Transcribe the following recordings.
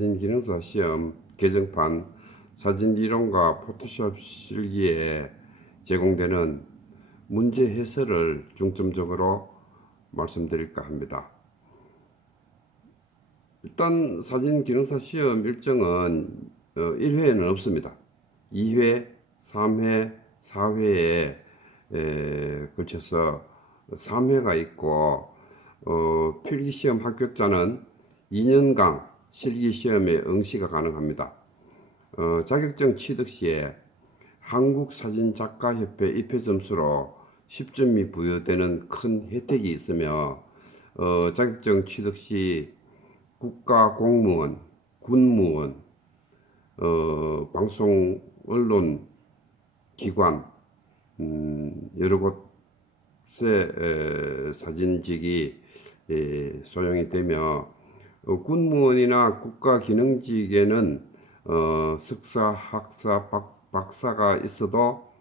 사진기능사 시험 개정판 사진이론과 포토샵 실기에 제공되는 문제 해설을 중점적으로 말씀드릴까 합니다. 일단 사진기능사 시험 일정은 1회에는 없습니다. 2회, 3회, 4회에 걸쳐서 3회가 있고 필기시험 합격자는 2년간 실기시험에 응시가 가능합니다. 자격증 취득 시에 한국사진작가협회 입회 점수로 10점이 부여되는 큰 혜택이 있으며 자격증 취득 시 국가공무원, 군무원, 방송, 언론, 기관, 여러 곳의 사진직이 소용이 되며 군무원이나 국가기능직에는 석사, 학사, 박사가 있어도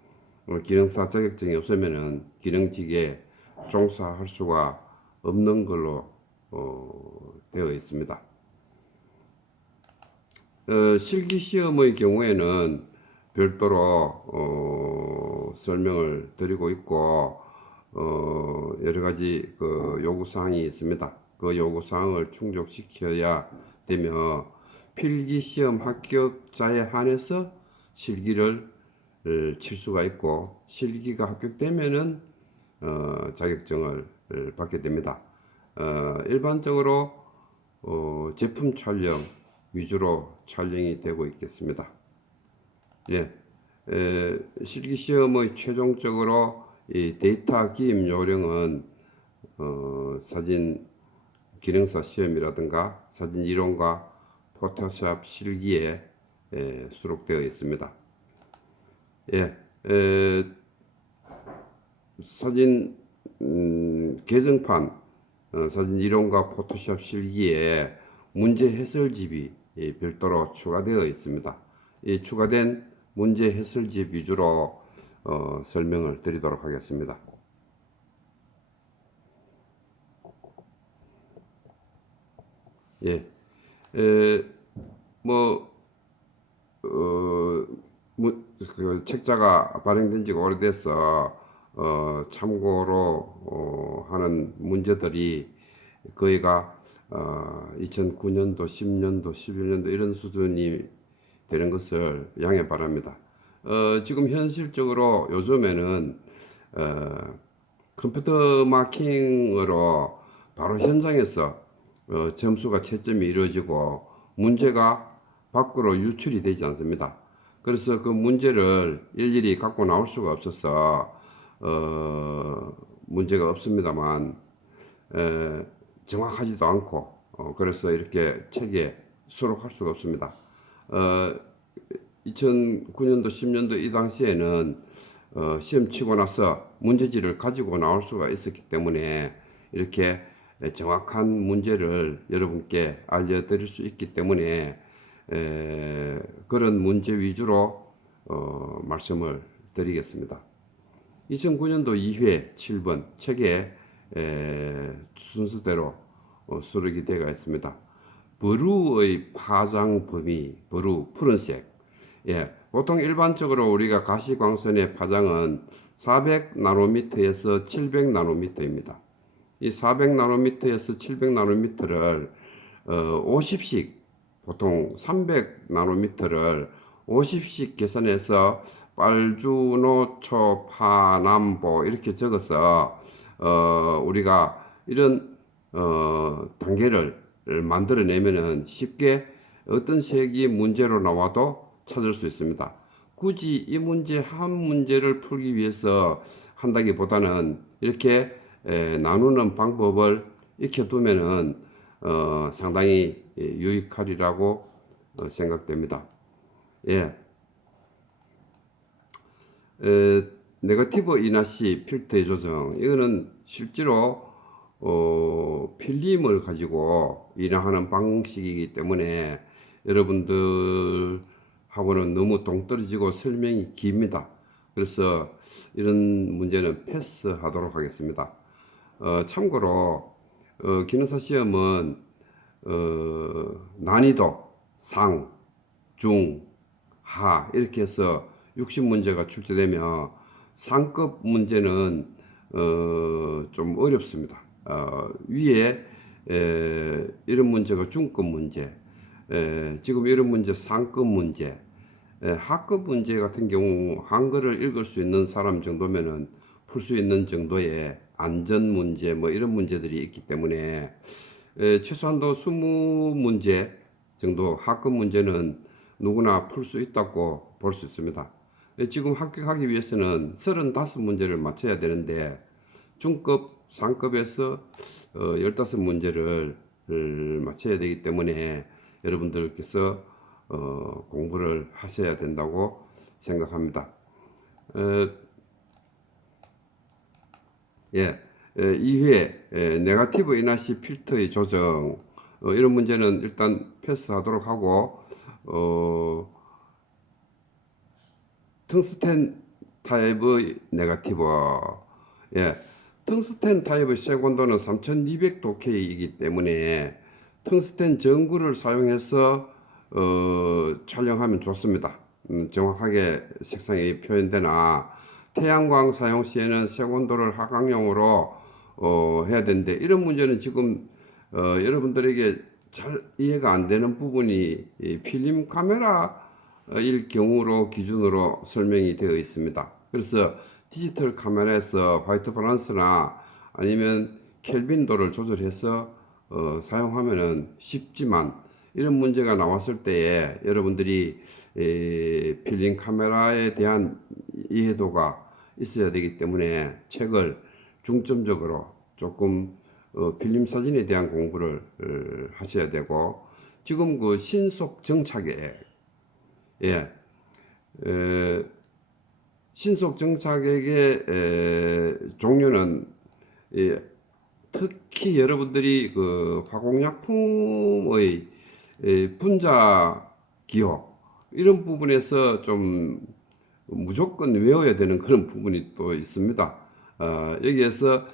기능사 자격증이 없으면은 기능직에 종사할 수가 없는 걸로 되어 있습니다. 실기시험의 경우에는 별도로 설명을 드리고 있고 여러 가지 요구사항이 있습니다. 그 요구사항을 충족시켜야 되며 필기시험 합격자에 한해서 실기를 칠 수가 있고 실기가 합격되면은 자격증을 받게 됩니다. 일반적으로 제품 촬영 위주로 촬영이 되고 있겠습니다. 예, 실기시험의 최종적으로 이 데이터 기입 요령은 사진 기능사 시험이라든가 사진 이론과 포토샵 실기에 수록되어 있습니다. 예, 사진 개정판 사진 이론과 포토샵 실기에 문제 해설집이 별도로 추가되어 있습니다. 이 추가된 문제 해설집 위주로 설명을 드리도록 하겠습니다. 예, 그 책자가 발행된 지가 오래돼서 참고로 하는 문제들이 거의가 2009년도, 10년도, 11년도 이런 수준이 되는 것을 양해 바랍니다. 지금 현실적으로 요즘에는 컴퓨터 마킹으로 바로 현장에서 점수가 채점이 이루어지고 문제가 밖으로 유출이 되지 않습니다. 그래서 그 문제를 일일이 갖고 나올 수가 없어서 문제가 없습니다만 정확하지도 않고 그래서 이렇게 책에 수록할 수가 없습니다. 2009년도 10년도 이 당시에는 시험 치고 나서 문제지를 가지고 나올 수가 있었기 때문에 이렇게 정확한 문제를 여러분께 알려드릴 수 있기 때문에 그런 문제 위주로 말씀을 드리겠습니다. 2009년도 2회 7번 책에 순서대로 수록이 되어 있습니다. 브루의 파장 범위, 브루 푸른색. 예, 보통 일반적으로 우리가 가시광선의 파장은 400나노미터에서 700나노미터입니다. 이 400나노미터에서 700나노미터를 50씩 보통 300나노미터를 50씩 계산해서 빨주노초 파남보 이렇게 적어서 우리가 이런 단계를 만들어내면은 쉽게 어떤 색이 문제로 나와도 찾을 수 있습니다. 굳이 이 문제 한 문제를 풀기 위해서 한다기보다는 이렇게 나누는 방법을 익혀두면은 상당히 유익하리라고 생각됩니다. 예. 네거티브 이나시 필터의 조정, 이거는 실제로 필름을 가지고 인화하는 방식이기 때문에 여러분들하고는 너무 동떨어지고 설명이 깁니다. 그래서 이런 문제는 패스하도록 하겠습니다. 참고로 기능사 시험은 난이도 상, 중, 하 이렇게 해서 60문제가 출제되면 상급 문제는 좀 어렵습니다. 위에 이런 문제가 중급 문제, 지금 이런 문제 상급 문제, 하급 문제 같은 경우 한글을 읽을 수 있는 사람 정도면은 풀 수 있는 정도의 안전 문제 뭐 이런 문제들이 있기 때문에 최소한도 20문제 정도 하급 문제는 누구나 풀 수 있다고 볼 수 있습니다. 지금 합격하기 위해서는 35문제를 맞춰야 되는데 중급, 상급에서 15문제를 맞춰야 되기 때문에 여러분들께서 공부를 하셔야 된다고 생각합니다. 예, 2회 네거티브 이너시 필터의 조정 이런 문제는 일단 패스하도록 하고 텅스텐 타입의 네거티브, 예, 텅스텐 타입의 세곤도는 3200도K이기 때문에 텅스텐 전구를 사용해서 촬영하면 좋습니다. 정확하게 색상이 표현되나 태양광 사용 시에는 세곤도를 하강용으로 해야 되는데 이런 문제는 지금 여러분들에게 잘 이해가 안 되는 부분이 필름 카메라일 경우로 기준으로 설명이 되어 있습니다. 그래서 디지털 카메라에서 화이트 밸런스나 아니면 켈빈도를 조절해서 사용하면은 쉽지만 이런 문제가 나왔을 때에 여러분들이 필름 카메라에 대한 이해도가 있어야 되기 때문에 책을 중점적으로 조금 필름 사진에 대한 공부를 하셔야 되고 지금 그 신속 정착액, 예, 신속 정착액의 종류는 특히 여러분들이 그 화공약품의 분자 기호 이런 부분에서 좀 무조건 외워야 되는 그런 부분이 또 있습니다. 여기에서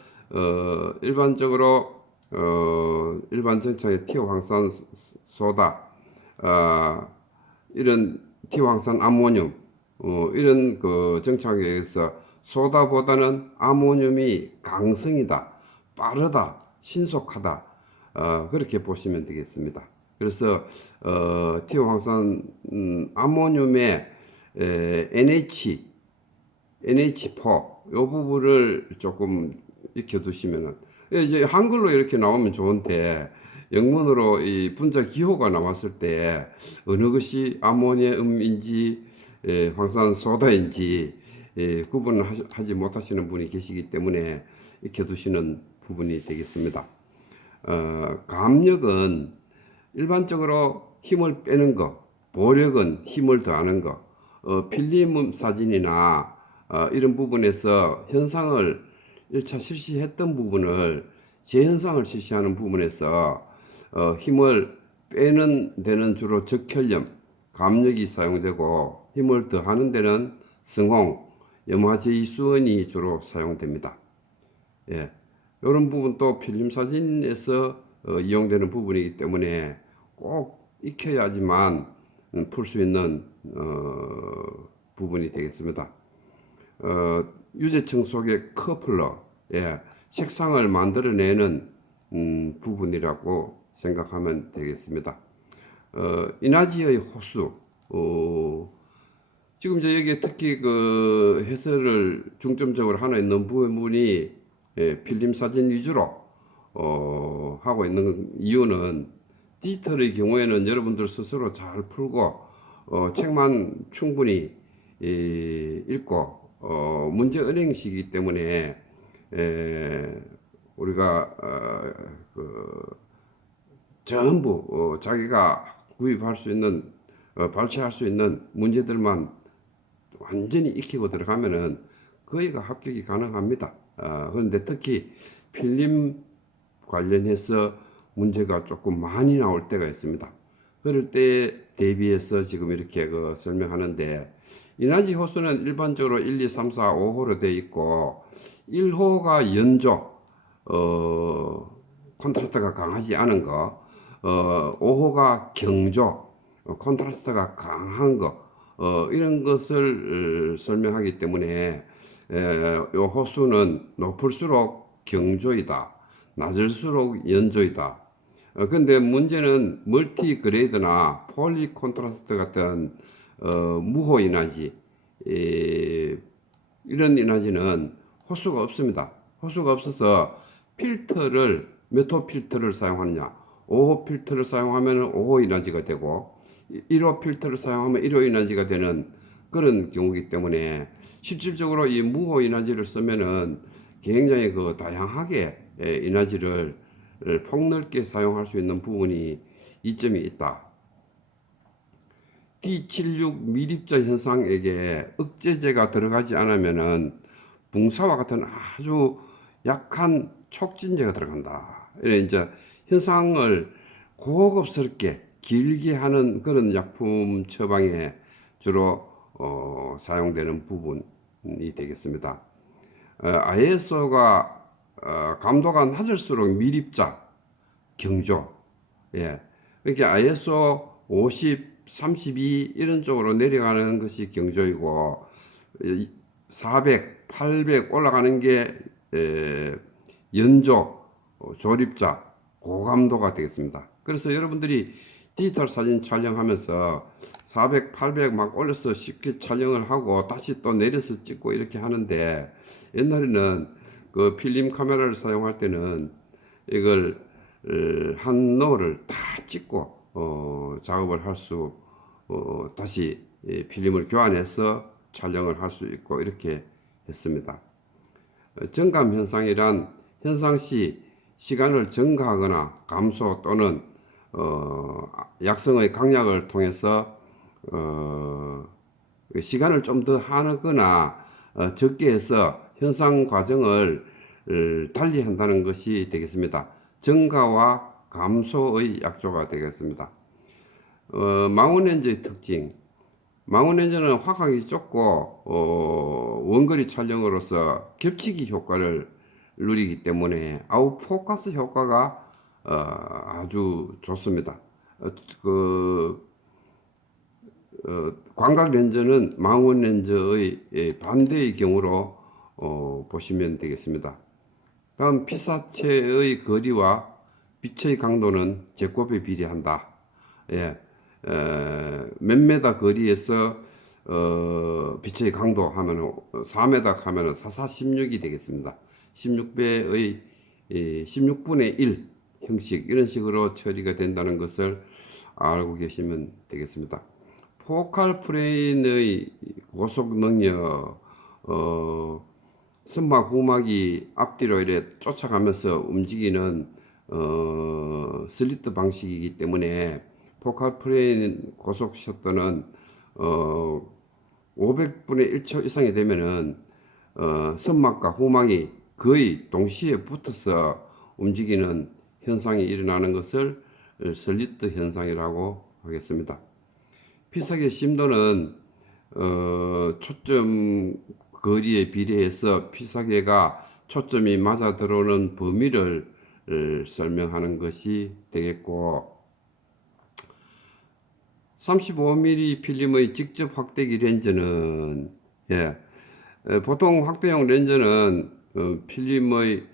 일반적으로 일반 정착의 티오황산 소다, 이런 티오황산 아모늄 이런 그 정착액에서 소다보다는 아모늄이 강성이다, 빠르다, 신속하다, 그렇게 보시면 되겠습니다. 그래서 티오황산 아모늄의 NH4 이 부분을 조금 익혀두시면은 이제 한글로 이렇게 나오면 좋은데 영문으로 이 분자 기호가 나왔을 때 어느 것이 아모늄인지 황산소다인지 구분을 하지 못하시는 분이 계시기 때문에 익혀두시는 부분이 되겠습니다. 감력은 일반적으로 힘을 빼는 거, 보력은 힘을 더하는 거, 필름 사진이나 이런 부분에서 현상을 1차 실시했던 부분을 재현상을 실시하는 부분에서 힘을 빼는 데는 주로 적혈염, 감력이 사용되고 힘을 더하는 데는 성홍, 염화제이수원이 주로 사용됩니다. 예, 이런 부분도 필름 사진에서 이용되는 부분이기 때문에 꼭 익혀야지만 풀 수 있는 부분이 되겠습니다. 유제청 속의 커플러, 예, 색상을 만들어내는 부분이라고 생각하면 되겠습니다. 이나지의 호수, 지금 이제 여기 특히 그 해설을 중점적으로 하나 있는 부분이 필름 사진 위주로 하고 있는 이유는 디지털의 경우에는 여러분들 스스로 잘 풀고 책만 충분히 읽고 문제 은행식이기 때문에 우리가 전부 자기가 구입할 수 있는 발췌할 수 있는 문제들만 완전히 익히고 들어가면은 거의가 합격이 가능합니다. 그런데 특히 필름 관련해서 문제가 조금 많이 나올 때가 있습니다. 그럴 때 대비해서 지금 이렇게 설명하는데 이나지 호수는 일반적으로 1, 2, 3, 4, 5호로 되어 있고 1호가 연조, 콘트라스트가 강하지 않은 거, 5호가 경조, 콘트라스트가 강한 거, 이런 것을 설명하기 때문에 요 호수는 높을수록 경조이다, 낮을수록 연조이다. 근데 문제는 멀티 그레이드나 폴리 콘트라스트 같은 무호 인화지, 이런 인화지는 호수가 없습니다. 호수가 없어서 필터를 몇 호 필터를 사용하느냐, 5호 필터를 사용하면 5호 인화지가 되고 1호 필터를 사용하면 1호 인화지가 되는 그런 경우이기 때문에 실질적으로 이 무호 인화지를 쓰면은 굉장히 그 다양하게 인화지를 폭넓게 사용할 수 있는 부분이 이점이 있다. D76 미립자 현상에게 억제제가 들어가지 않으면은 붕사와 같은 아주 약한 촉진제가 들어간다. 이래 이제 현상을 고급스럽게 길게 하는 그런 약품 처방에 주로 사용되는 부분이 되겠습니다. ISO가 감도가 낮을수록 미립자 경조, 예, 이렇게 ISO 50, 32 이런 쪽으로 내려가는 것이 경조이고 400, 800 올라가는 게 연조, 조립자, 고감도가 되겠습니다. 그래서 여러분들이 디지털 사진 촬영하면서 400, 800 막 올려서 쉽게 촬영을 하고 다시 또 내려서 찍고 이렇게 하는데 옛날에는 그 필름 카메라를 사용할 때는 이걸 한 롤을 다 찍고 작업을 할 수 다시 필름을 교환해서 촬영을 할 수 있고 이렇게 했습니다. 정감 현상이란 현상 시 시간을 증가하거나 감소 또는 약성의 강약을 통해서 시간을 좀 더 하거나 적게 해서 현상 과정을 달리 한다는 것이 되겠습니다. 증가와 감소의 약조가 되겠습니다. 망원렌즈의 특징. 망원렌즈는 화각이 좁고 원거리 촬영으로서 겹치기 효과를 누리기 때문에 아웃포커스 효과가 아주 좋습니다. 광각 렌즈는 망원 렌즈의 반대의 경우로 보시면 되겠습니다. 다음 피사체의 거리와 빛의 강도는 제곱에 비례한다. 예, 몇 메다 거리에서 빛의 강도 하면 4m 하면 4,416이 되겠습니다. 16배의 16분의 1 형식 이런 식으로 처리가 된다는 것을 알고 계시면 되겠습니다. 포칼 프레임의 고속 능력, 선막 후막이 앞뒤로 이래 쫓아가면서 움직이는 슬리트 방식이기 때문에 포칼 프레임 고속 셔터는 500분의 1초 이상이 되면은 선막과 후막이 거의 동시에 붙어서 움직이는 현상이 일어나는 것을 슬리트 현상이라고 하겠습니다. 피사계 심도는 초점 거리에 비례해서 피사계가 초점이 맞아 들어오는 범위를 설명하는 것이 되겠고 35mm 필름의 직접 확대기 렌즈는 보통 확대용 렌즈는 필름의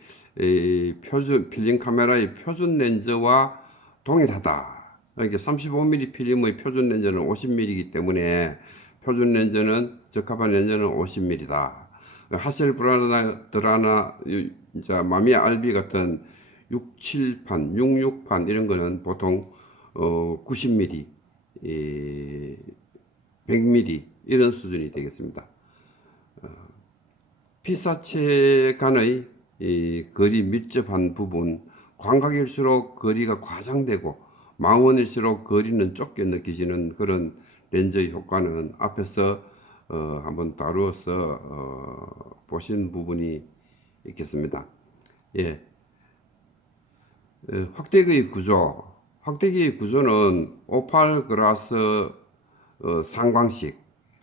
표준 필름 카메라의 표준 렌즈와 동일하다. 이렇게 35mm 필름의 표준 렌즈는 50mm이기 때문에 표준 렌즈는 적합한 렌즈는 50mm다. 하셀브라나 마미야 RB 같은 67판, 66판 이런 거는 보통 90mm, 100mm 이런 수준이 되겠습니다. 피사체 간의 거리 밀접한 부분, 광각일수록 거리가 과장되고 망원일수록 거리는 좁게 느껴지는 그런 렌즈의 효과는 앞에서 한번 다루어서 보신 부분이 있겠습니다. 예, 확대기의 구조. 확대기의 구조는 오팔 글라스 상광식,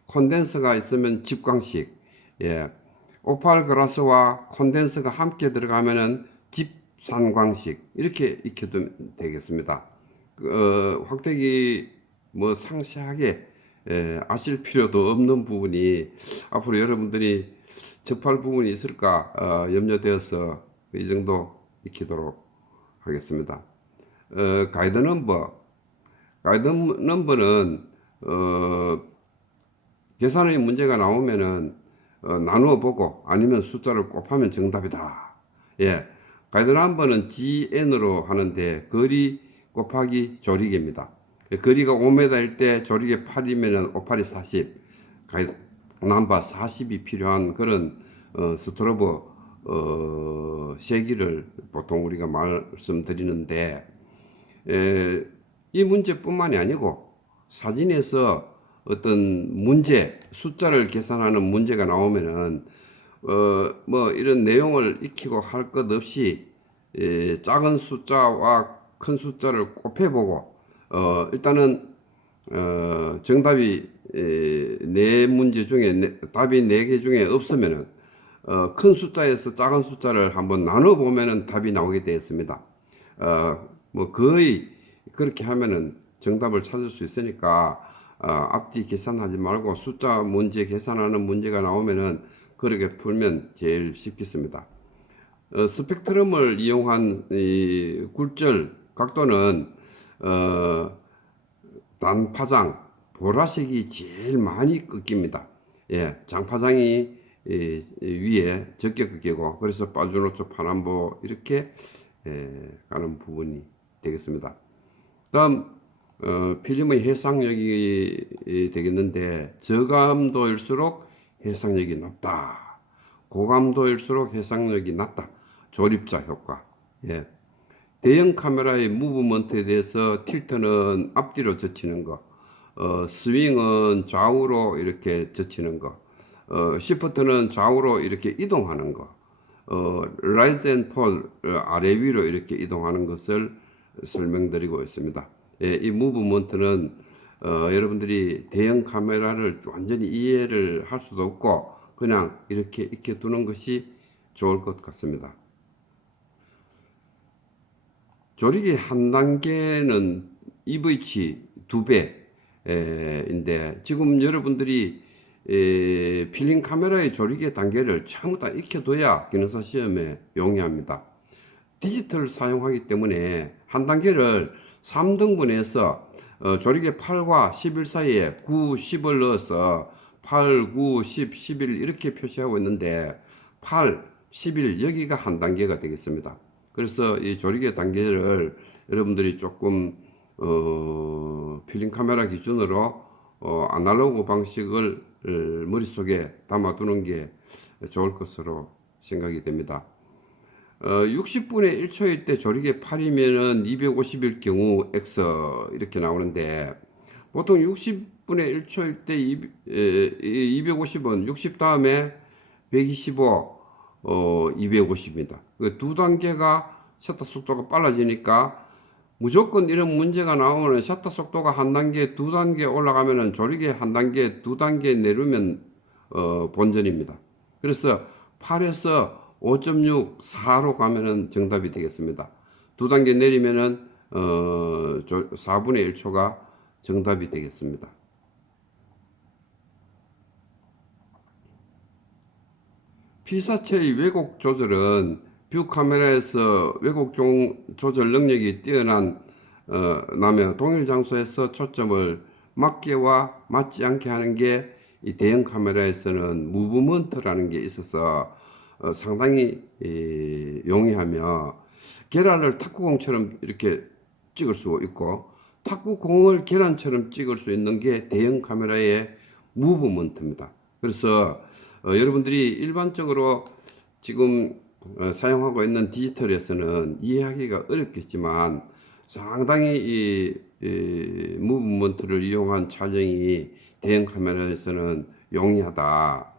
콘덴서가 있으면 집광식. 예, 오팔 글라스와 콘덴서가 함께 들어가면은 집산광식 이렇게 익혀두면 되겠습니다. 확대기 뭐 상세하게 아실 필요도 없는 부분이 앞으로 여러분들이 접할 부분이 있을까 염려되어서 이 정도 익히도록 하겠습니다. 가이드 넘버는 계산의 문제가 나오면은 나누어 보고 아니면 숫자를 곱하면 정답이다. 예, 가이드 넘버는 GN으로 하는데 거리 곱하기 조리개입니다. 거리가 5m일 때 조리개 8이면은 5, 8이 40. 가이드 넘버 40이 필요한 그런 스트로브 세기를 보통 우리가 말씀드리는데 이 문제뿐만이 아니고 사진에서 어떤 문제 숫자를 계산하는 문제가 나오면은 뭐 이런 내용을 익히고 할 것 없이 작은 숫자와 큰 숫자를 곱해보고 일단은 정답이 네 문제 중에 답이 4개 중에 없으면은 큰 숫자에서 작은 숫자를 한번 나눠 보면은 답이 나오게 되어 있습니다. 뭐 거의 그렇게 하면은 정답을 찾을 수 있으니까 앞뒤 계산하지 말고 숫자 문제 계산하는 문제가 나오면은 그렇게 풀면 제일 쉽겠습니다. 스펙트럼을 이용한 이 굴절 각도는 단파장 보라색이 제일 많이 꺾입니다. 예, 장파장이 위에 적게 꺾이고 그래서 빨주노초 파남보 이렇게 가는 부분이 되겠습니다. 다음 필름의 해상력이 되겠는데 저감도일수록 해상력이 높다. 고감도일수록 해상력이 낮다. 조립자 효과. 예. 대형 카메라의 무브먼트에 대해서 틸트는 앞뒤로 젖히는 거, 스윙은 좌우로 이렇게 젖히는 거, 시프트는 좌우로 이렇게 이동하는 거, 라이즈 앤 폴 아래 위로 이렇게 이동하는 것을 설명드리고 있습니다. 예, 이 무브먼트는 여러분들이 대형 카메라를 완전히 이해를 할 수도 없고 그냥 이렇게 익혀 두는 것이 좋을 것 같습니다. 조리개 한 단계는 EV치 2배인데 지금 여러분들이 필름 카메라의 조리개 단계를 처음부터 익혀둬야 기능사 시험에 용이합니다. 디지털 사용하기 때문에 한 단계를 3등분해서 조리개 8과 11 사이에 9, 10을 넣어서 8, 9, 10, 11 이렇게 표시하고 있는데 8, 11 여기가 한 단계가 되겠습니다. 그래서 이 조리개 단계를 여러분들이 조금 필름 카메라 기준으로 아날로그 방식을 머릿속에 담아두는 게 좋을 것으로 생각이 됩니다. 60분의 1초일 때 조리개 8이면은 250일 경우 X 이렇게 나오는데 보통 60분의 1초일 때 250은 60 다음에 125 250입니다. 그 두 단계가 셔터 속도가 빨라지니까 무조건 이런 문제가 나오면 셔터 속도가 한 단계, 두 단계 올라가면은 조리개 한 단계, 두 단계 내리면 본전입니다. 그래서 8에서 5.6, 4로 가면은 정답이 되겠습니다. 두 단계 내리면은 4분의 1초가 정답이 되겠습니다. 피사체의 왜곡 조절은 뷰 카메라에서 왜곡 조절 능력이 뛰어난 나며 동일 장소에서 초점을 맞게와 맞지 않게 하는 게 이 대형 카메라에서는 무브먼트라는 게 있어서 상당히 용이하며 계란을 탁구공처럼 이렇게 찍을 수 있고 탁구공을 계란처럼 찍을 수 있는 게 대형 카메라의 무브먼트입니다. 그래서 여러분들이 일반적으로 지금 사용하고 있는 디지털에서는 이해하기가 어렵겠지만 상당히 이 무브먼트를 이용한 촬영이 대형 카메라에서는 용이하다.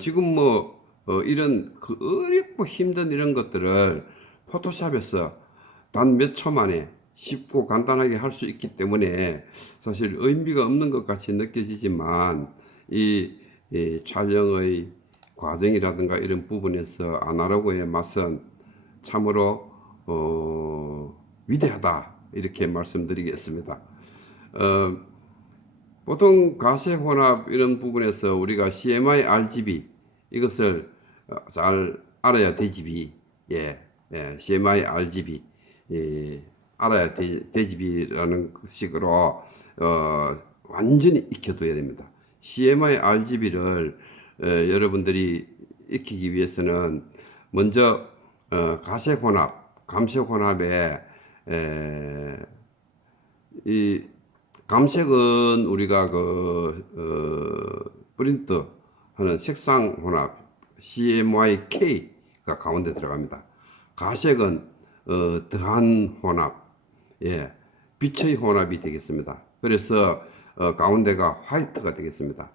지금 뭐 이런 그 어렵고 힘든 이런 것들을 포토샵에서 단 몇 초 만에 쉽고 간단하게 할 수 있기 때문에 사실 의미가 없는 것 같이 느껴지지만 이 촬영의 과정이라든가 이런 부분에서 아날로그의 맛은 참으로 위대하다 이렇게 말씀드리겠습니다. 보통 가세 혼합 이런 부분에서 우리가 CMI RGB 이것을 잘 알아야 되지비. 예, CMI RGB 알아야 되지비라는 식으로 완전히 익혀둬야 됩니다. CMI RGB를 여러분들이 익히기 위해서는 먼저 가세 혼합, 감색 혼합에 이 감색은 우리가 프린트 하는 색상 혼합 CMYK가 가운데 들어갑니다. 가색은 더한 혼합, 빛의 혼합이 되겠습니다. 그래서 가운데가 화이트가 되겠습니다.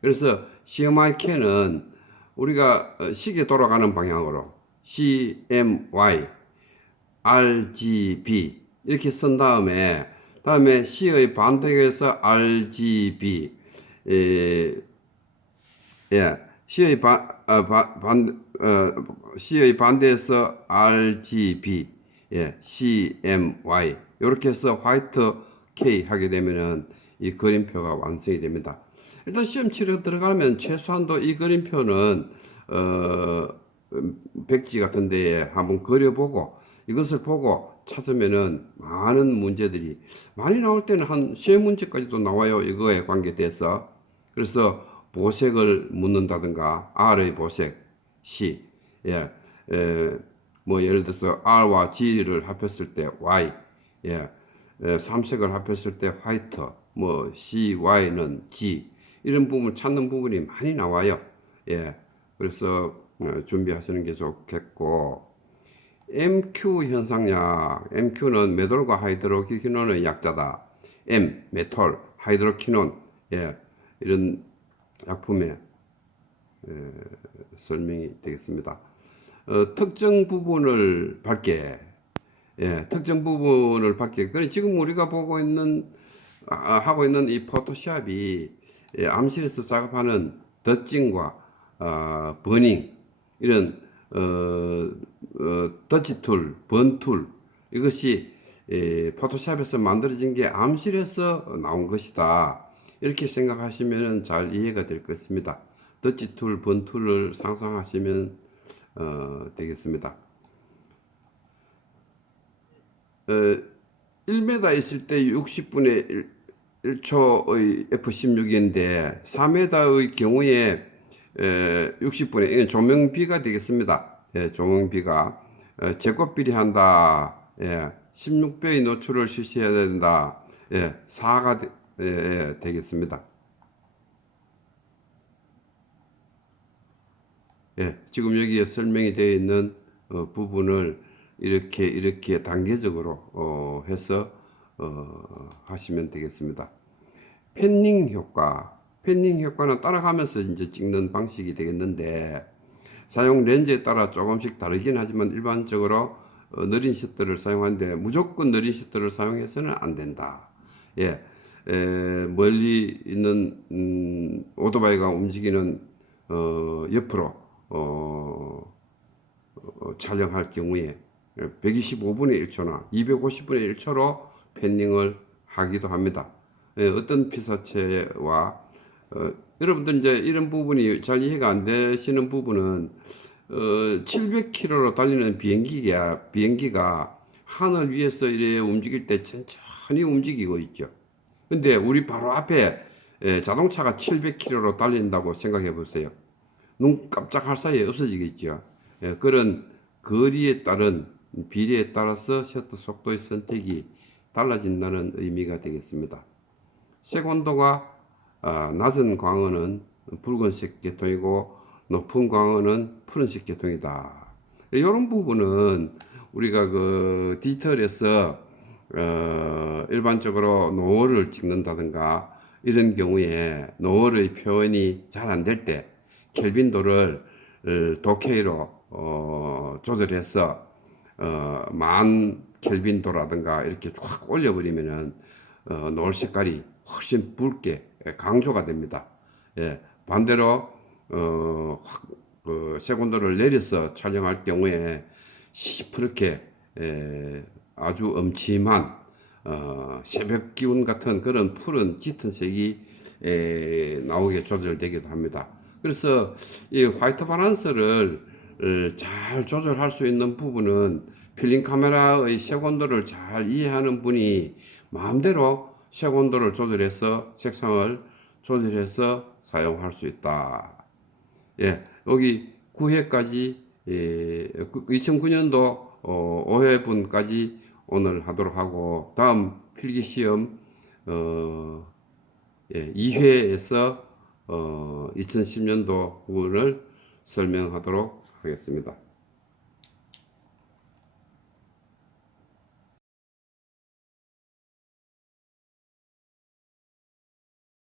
그래서 CMYK는 우리가 시계 돌아가는 방향으로 CMY, RGB 이렇게 쓴 다음에 C의 반대에서 RGB, C의 C의 반대에서 RGB, CMY 이렇게 해서 화이트 K 하게 되면은 이 그림표가 완성이 됩니다. 일단 시험 치러 들어가면 최소한도 이 그림표는 백지 같은 데에 한번 그려보고 이것을 보고 찾으면은 많은 문제들이 많이 나올 때는 한 3문제까지도 나와요. 이거에 관계돼서. 그래서 보색을 묻는다든가 R의 보색 C, 뭐 예를 들어서 R와 G를 합했을 때 Y, 삼색을 합했을 때 화이트, 뭐 CY는 G 이런 부분 찾는 부분이 많이 나와요. 그래서 준비하시는 게 좋겠고. MQ 현상약, MQ는 메돌과 하이드로키노는의 약자다. M, 메톨, 하이드로키논, 이런 약품의 설명이 되겠습니다. 특정 부분을 밝게, 특정 부분을 밝게. 그래 지금 우리가 보고 있는 하고 있는 이 포토샵이 암실에서 작업하는 덧징과 버닝 이런 더치 툴, 번 툴 이것이 포토샵에서 만들어진 게 암실에서 나온 것이다. 이렇게 생각하시면 잘 이해가 될 것입니다. 더치 툴, 번 툴을 상상하시면 되겠습니다. 1m 있을 때 60분의 1초의 F16인데 4m의 경우에 60분의 이건 조명비가 되겠습니다. 조명비가 제곱 비례한다. 16배의 노출을 실시해야 된다. 4가 되겠습니다. 지금 여기에 설명이 되어 있는 부분을 이렇게 단계적으로 해서 하시면 되겠습니다. 팬닝 효과는 따라가면서 이제 찍는 방식이 되겠는데 사용 렌즈에 따라 조금씩 다르긴 하지만 일반적으로 느린 셔터를 사용하는데 무조건 느린 셔터를 사용해서는 안 된다. 멀리 있는 오토바이가 움직이는 옆으로 촬영할 경우에 125분의 1초나 250분의 1초로 팬닝을 하기도 합니다. 어떤 피사체와 여러분들 이제 이런 부분이 잘 이해가 안 되시는 부분은 700km로 달리는 비행기가 하늘 위에서 이래 움직일 때 천천히 움직이고 있죠. 근데 우리 바로 앞에 자동차가 700km로 달린다고 생각해 보세요. 눈 깜짝할 사이에 없어지겠죠. 그런 거리에 따른 비례에 따라서 셔터 속도의 선택이 달라진다는 의미가 되겠습니다. 색온도가 낮은 광원은 붉은색 계통이고 높은 광원은 푸른색 계통이다. 이런 부분은 우리가 그 디지털에서 일반적으로 노을을 찍는다든가 이런 경우에 노을의 표현이 잘 안 될 때 켈빈도를 도케이로 조절해서 만 켈빈도라든가 이렇게 확 올려버리면은 노을 색깔이 훨씬 붉게 강조가 됩니다. 반대로 색온도를 내려서 촬영할 경우에 시퍼렇게 아주 음침한 새벽 기운 같은 그런 푸른 짙은 색이 나오게 조절되기도 합니다. 그래서 이 화이트 밸런스를 잘 조절할 수 있는 부분은 필름 카메라의 색온도를 잘 이해하는 분이 마음대로 색온도를 조절해서 색상을 조절해서 사용할 수 있다. 예, 여기 9회까지 2009년도 5회분까지 오늘 하도록 하고 다음 필기 시험 2회에서 2010년도 부분을 설명하도록 하겠습니다.